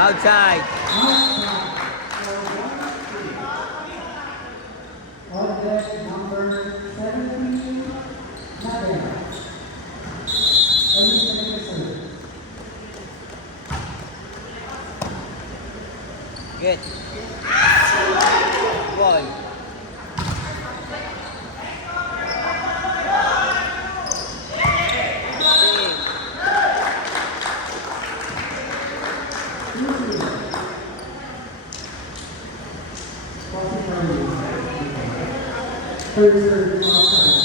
Outside. On deck number 17, Nadia. Alicia Nicholson. Good. Ball. Third service outside.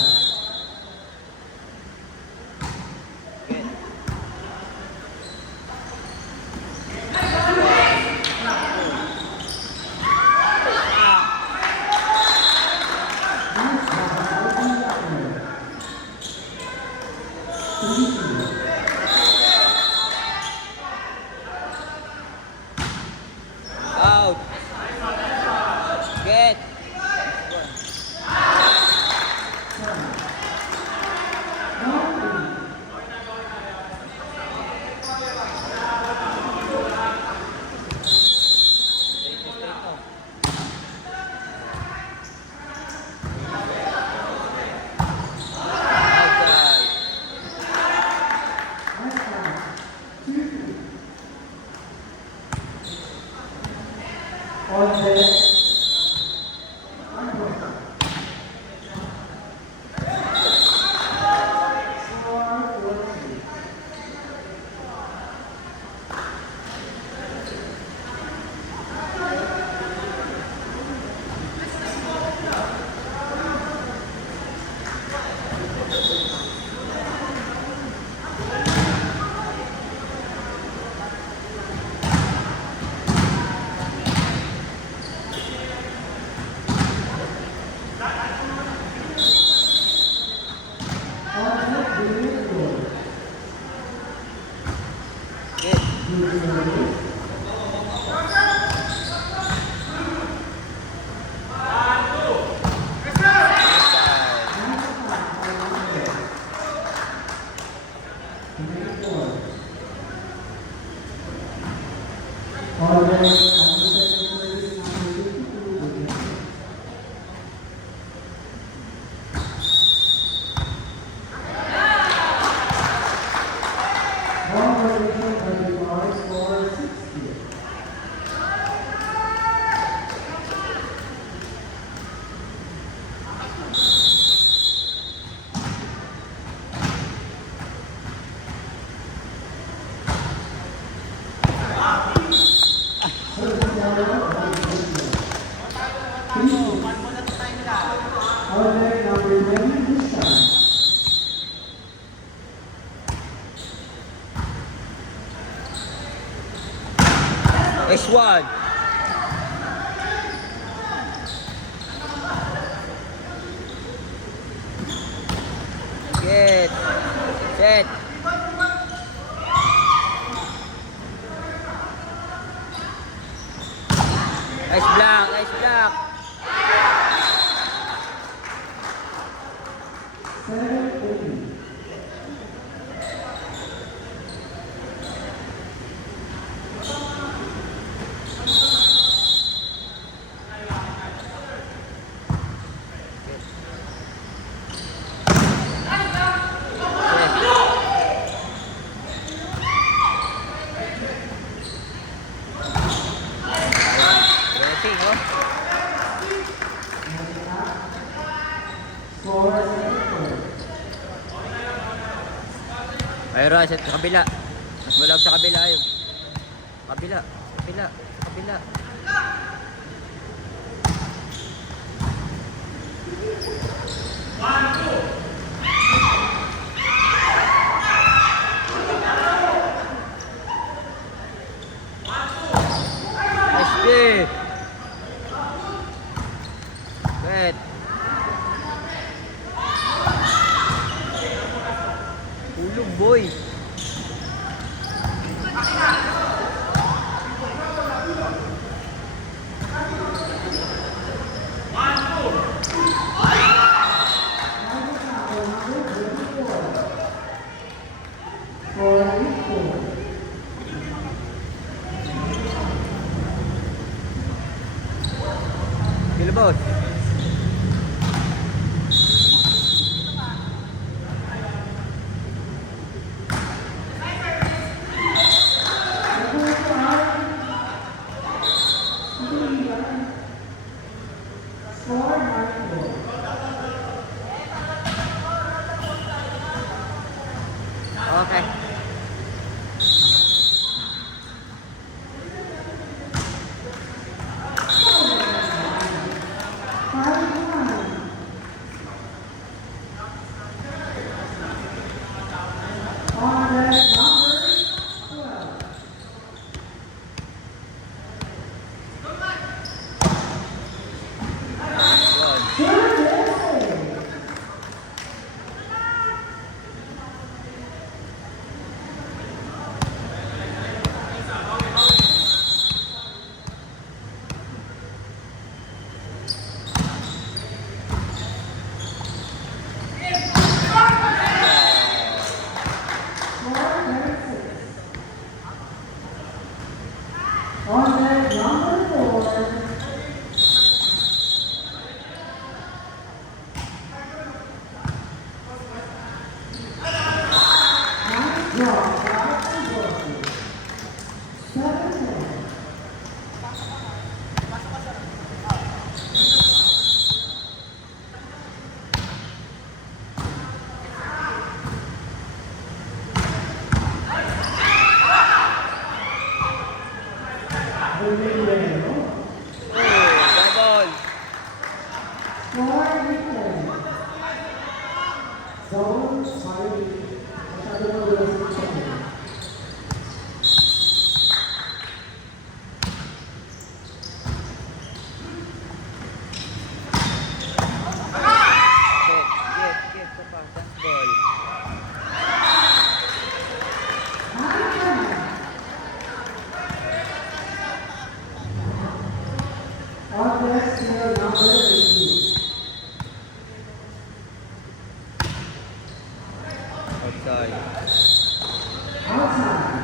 Out. Get. On deck. On deck, number 20 this time. X1. Get. Set. Ice block. Ice block. 7-15. Dressing, oh. Score 7-4. Mayroon sa kabila. Mas malawak sa kabila yun. Kabila. Kabila. Kabila. SP. Wait. Ulog, boy. Okay. On deck number 12. Yun. On deck number 4. Nice draw, Alex Zagorski. 7-10. Bolero. Double. Score equal. Zone, sorry. Masyado na wala sa check. Get sa pa. Dance ball. On deck still number 18. Outside. Outside.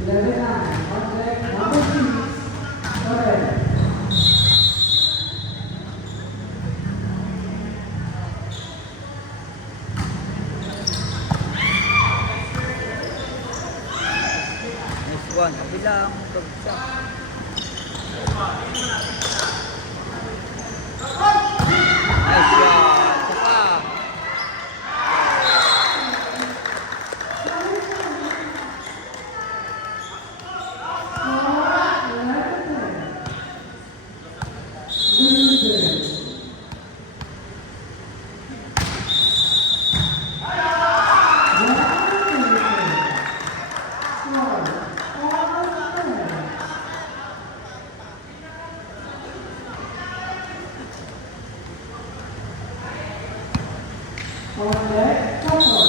11-9. On deck number 6. Go ahead. Nice one. Kabilang. Bagsak. Nice one. Saka. On deck, couple.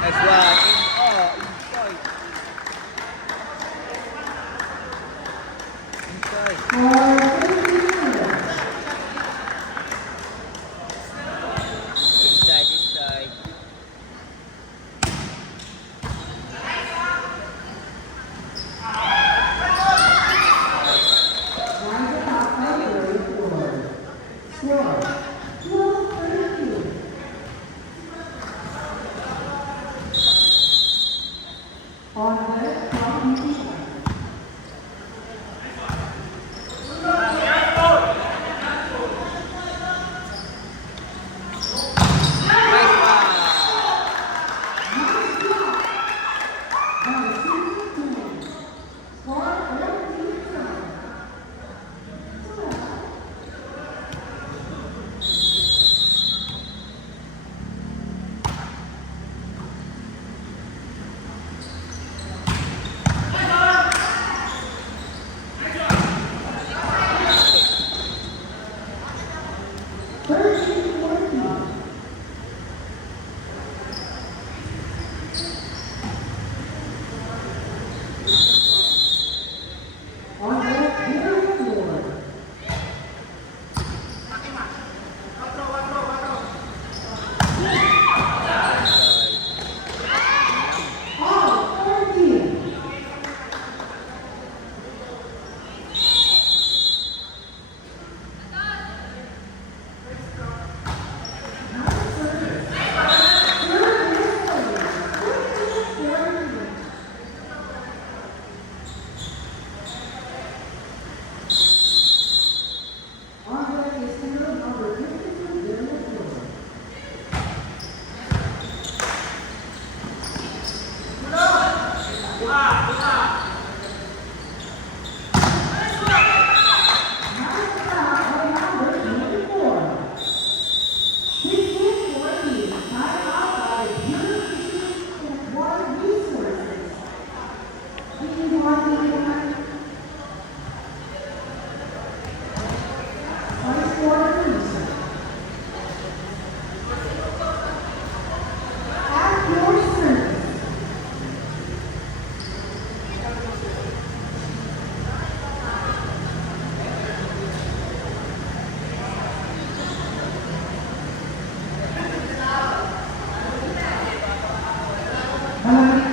Nice one. Inside. Inside. For 15 minutes.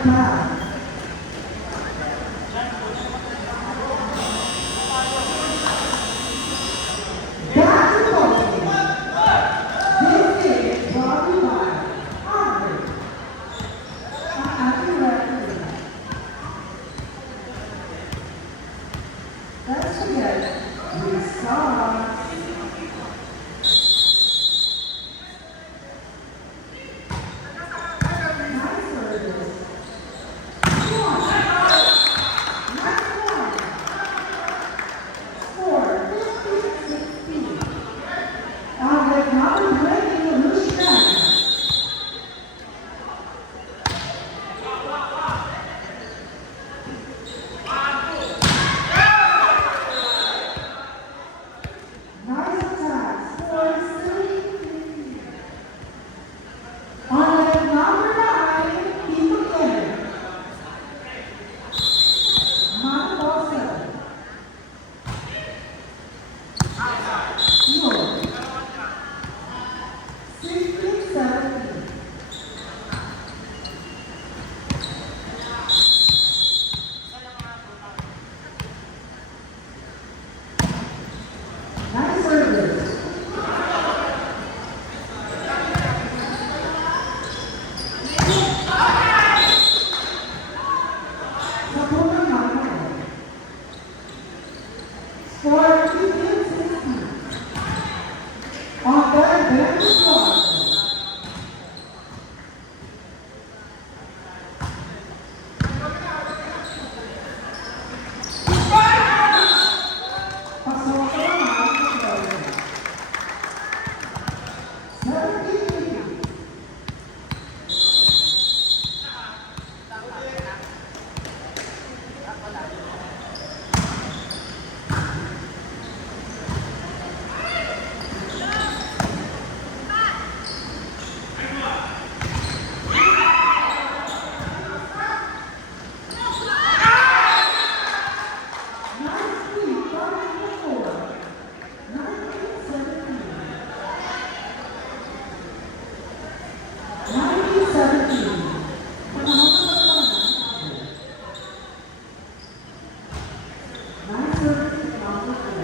pass. Back to coaching. This is brought to you by Aubrey. Happy referee. Let's forget we saw. Nice service. One. Nice one. Score 15-16. Avec number breaking Lucian. Nice attack. Score 3-15. On leg number 9, People Kenner. Manabosa. No. 16-17. Nice service. Sakura Mano. Score 15-16. On third, Ben Squad. Pasó a la mano. 17-15. Nice speed, starting the score. 19-17. 19-17. Nice service, number 4.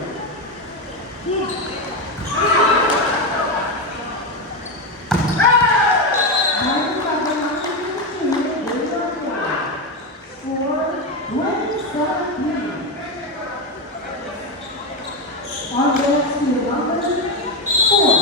On ball to number 4.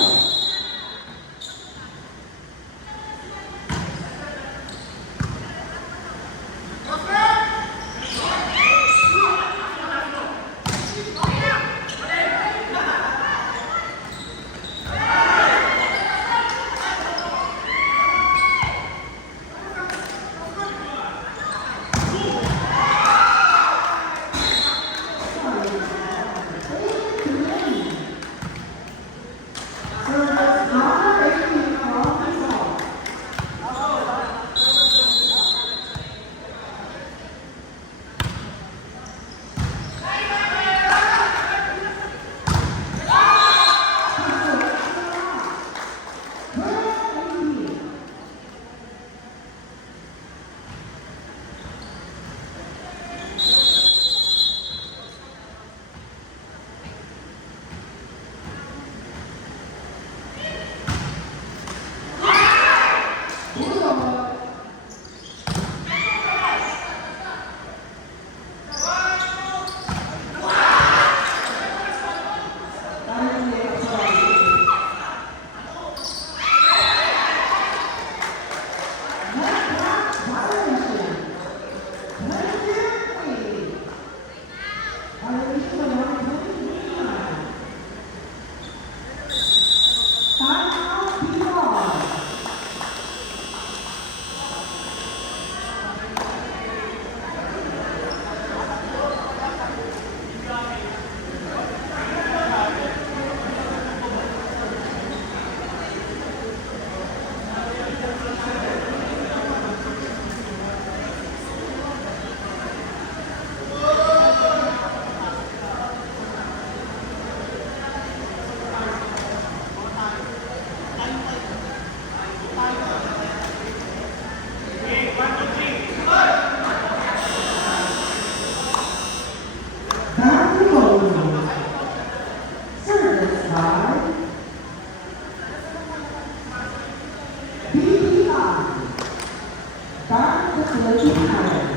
17 hours.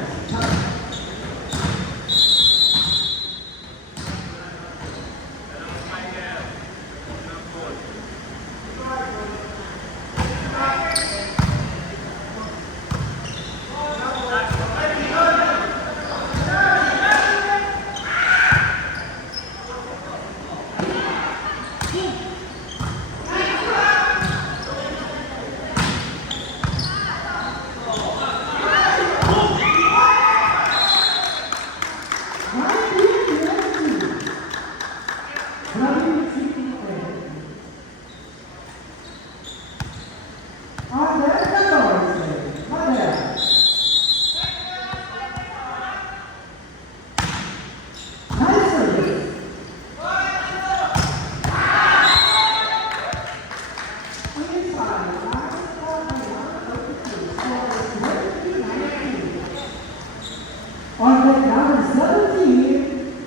On the number 17,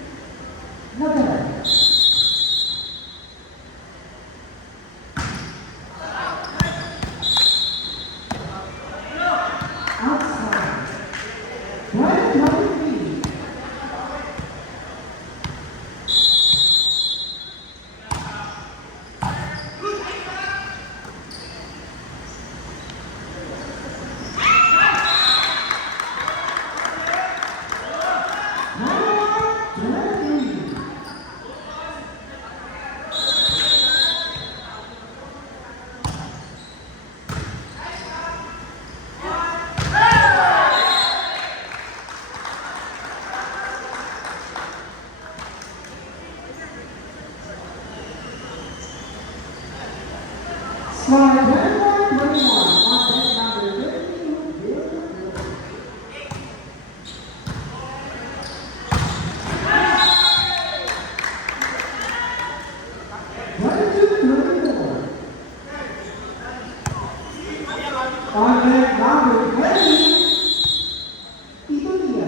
Navarro. Outside. Right number 3. Slide 21, on deck number 32, on deck number 20, Itulia.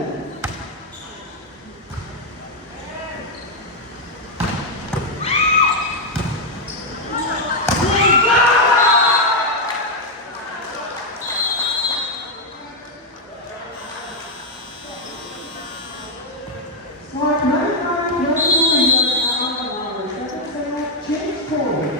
Slide 99, 22, on our second set, change forward.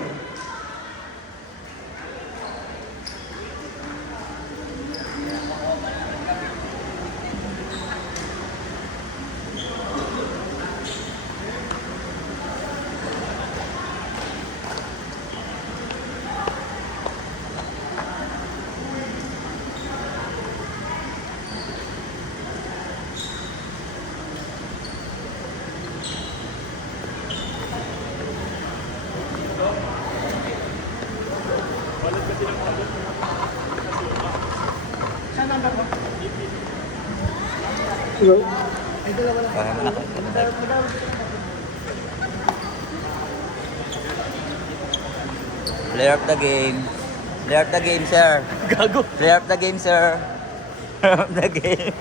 Parang Player of the game. Player of the game, sir. Gago. Player of the game, sir. Player of the game.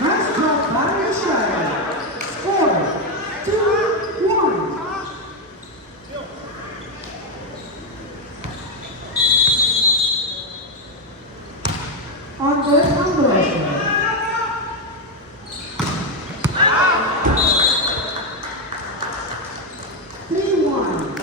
Nice job, Barry Shire. Score 2-1. On the combination. 3-1.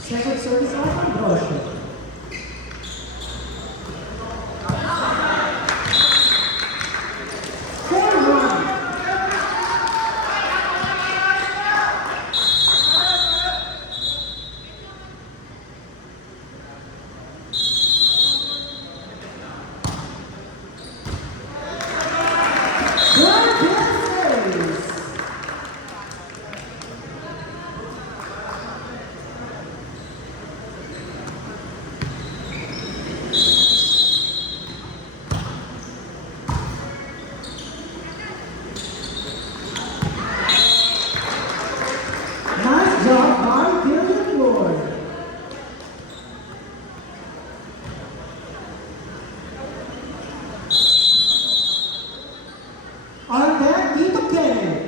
Second service off on Brosher. Nice job by Dylan Floyd. On that, Tito Kennedy.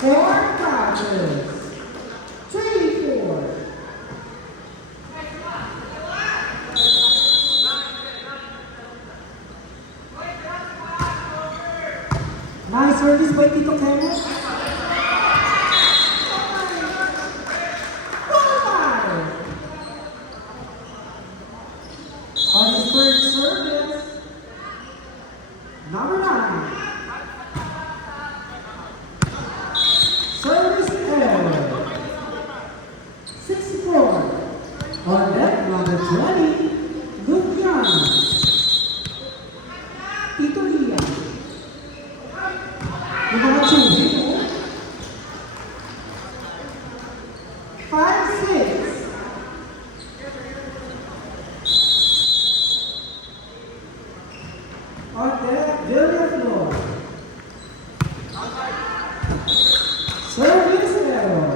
Four catches. 3-4. Nice service by Tito Kenneth. On his third service, number 9. Service error. 64. On deck, number 20, Luciano. Tito Ian. Number 2, 5-6. On deck, Dylan Floyd. Service error.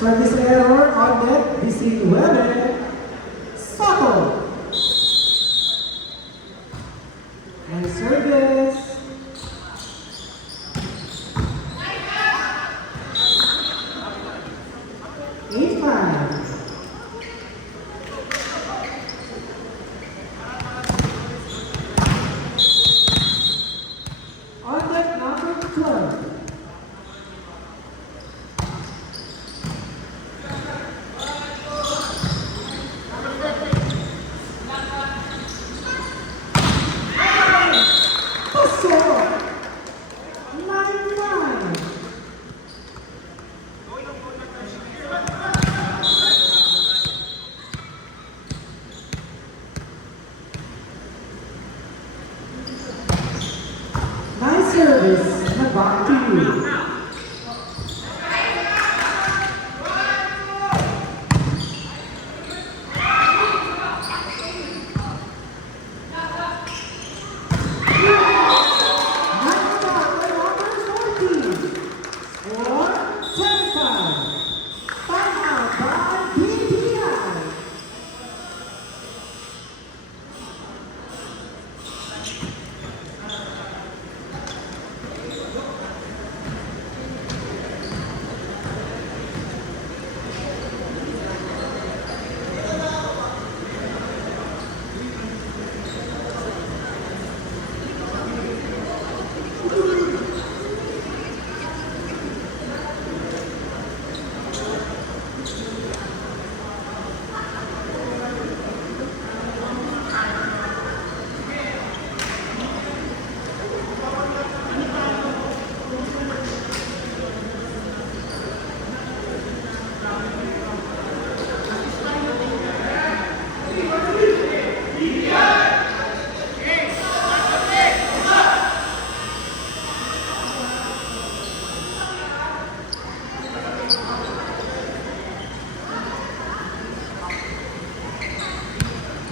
Service error on net, 19, Soto. And service. Eight five. On deck number 12. Pasok. 9-9. Nice service. And back to you. Nice shot by number 14. Score 10-5. Timeout by BPI.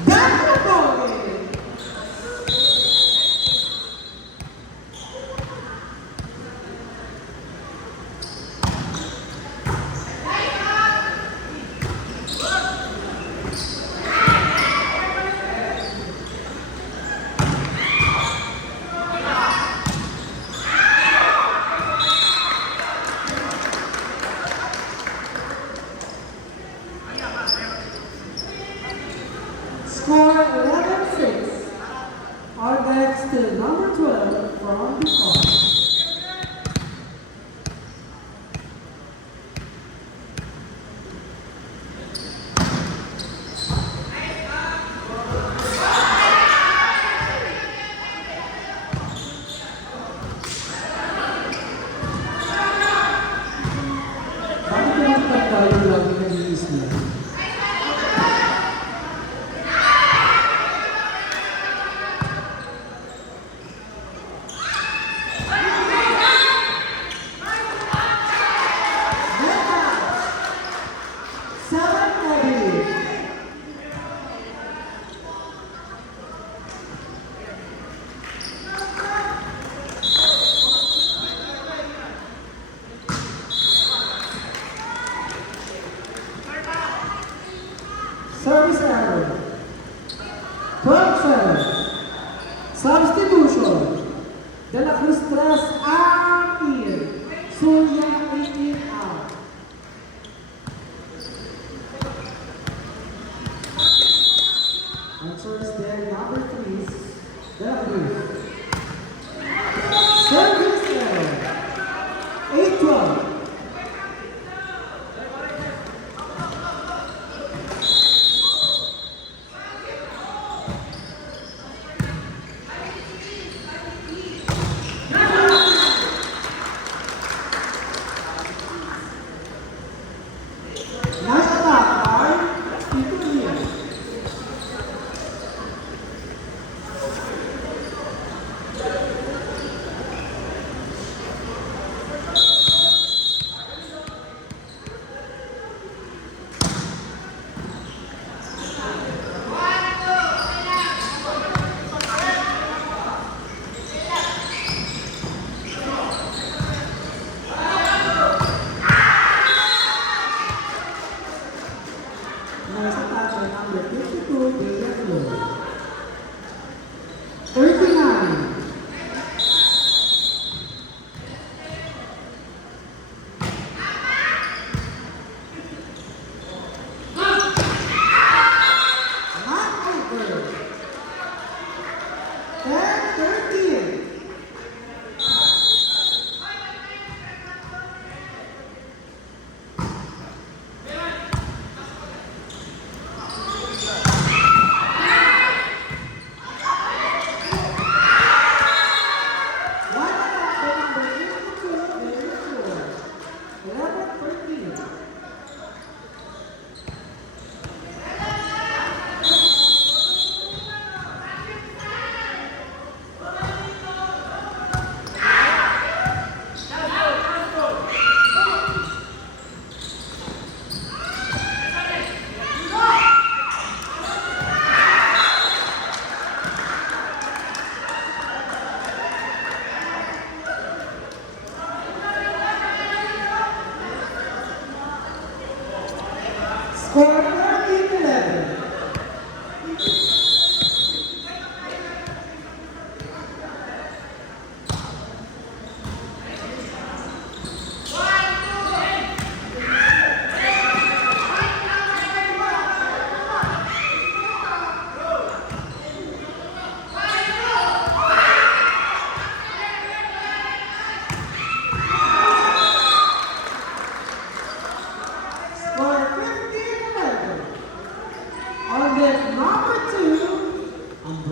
Back to the ball game. Score 11-6. Our next to number 12 from the court. Bakit pinagkat tayo lagi nag-iis niya? Service error. 12-7. Substitution. De La Cruz 3 out in. Surya 18 out. And service there number 3 De La Cruz. Service error. 8-12. Nice attack by Tito Diaz.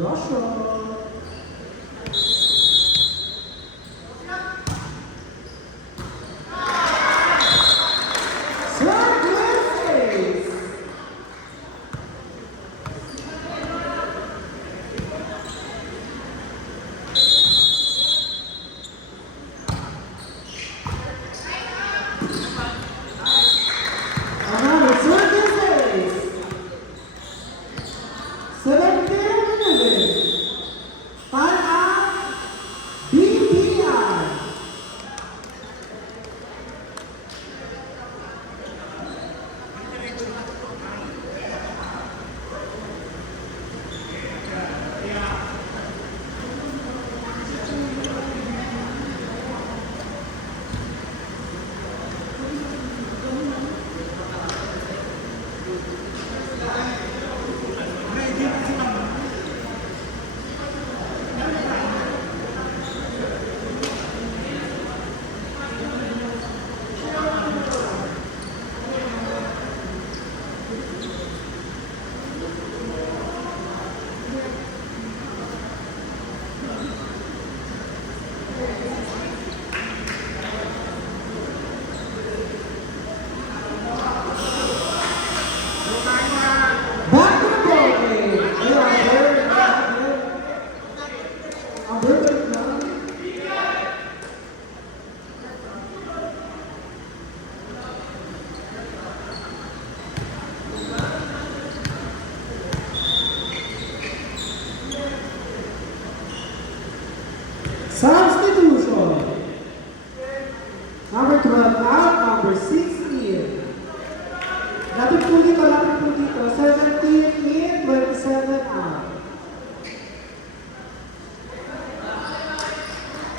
Ambrosio. Services. Another services. 17 para BPI. Back to the ball game. Alberto now. Substitution. Number 12 out, number 16. Lapit po dito. 17 in, 27 out.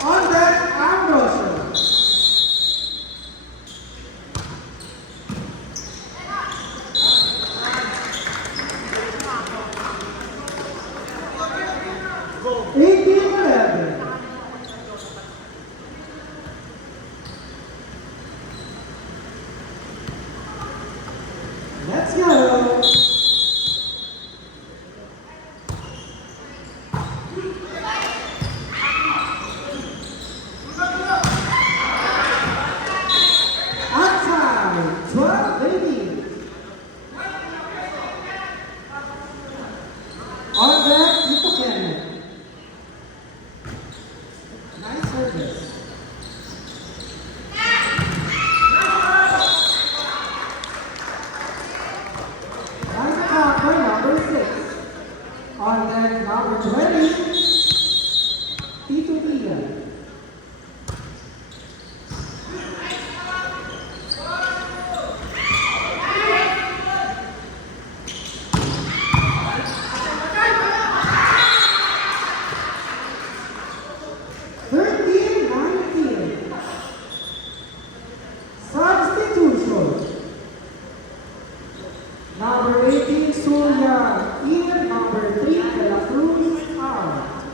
On that, Ambrosio. Eighteen 11. Let's go. Outside, 12 baby. On that, Nico Cannon. Nice service. Nice attack by number 6. On that, number 20, Tito Villa. Substitution. Number 18, Surya in. Number 3, De La Cruz out.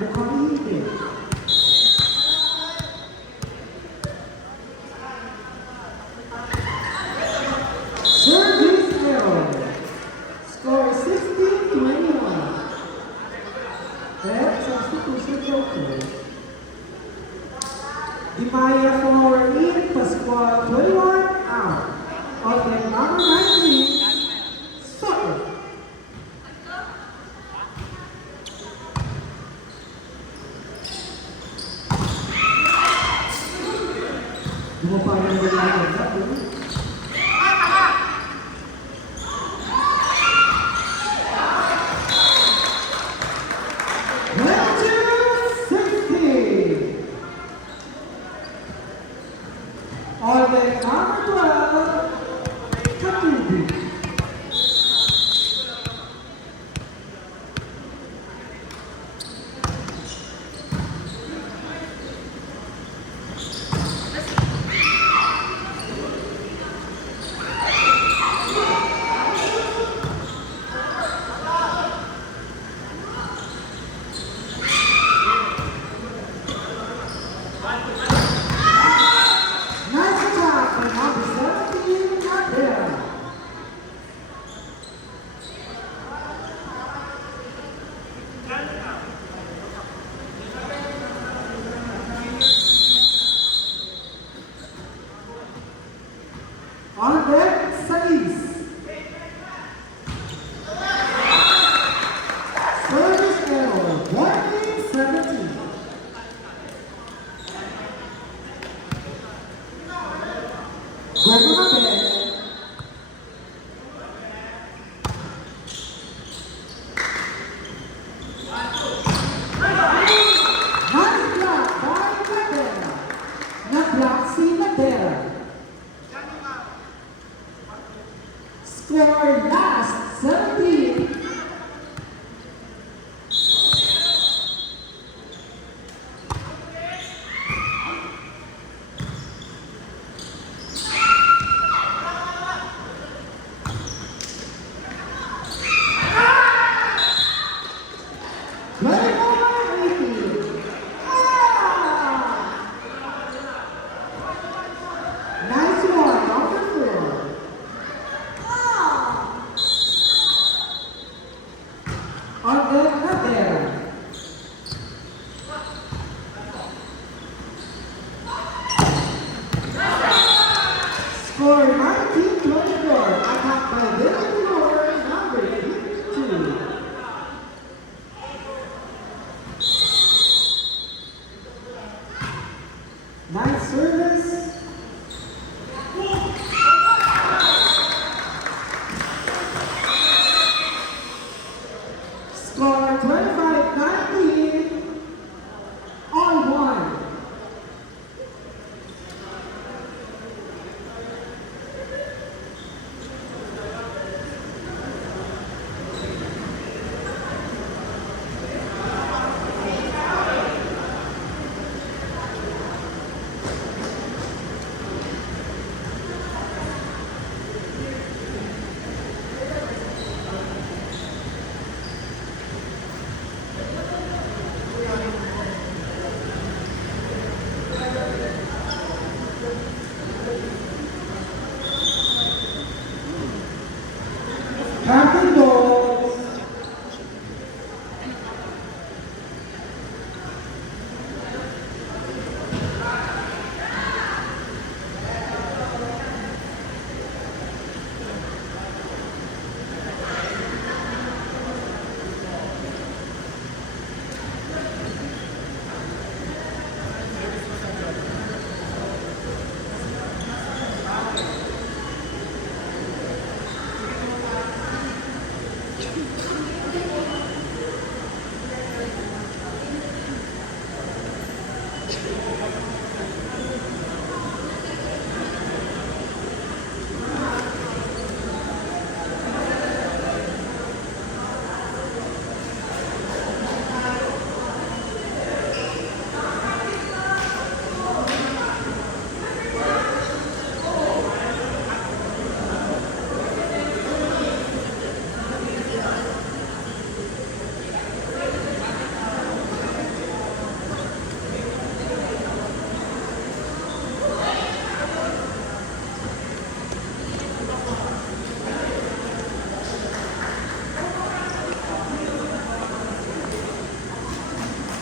Mukhang hindi. Service error. Score 16-21. Red substitution joker. Di Maya for Ian Pascual, 21 out. Okay, number 19, Sutter. Bumaba yung lalaki sa atin. On the number 12, Katubi. Nice job for number 17, Gabriel. On deck, Salis. Service error, 1-17. Go to the bed. Nice block by Madera. Na-block si Madera. Score last 17. Nice one, on the floor. On the Madera. Score 19-24. Attack by Villanova, number 52. Nice service. Score 25-19. On one. Captain Ball.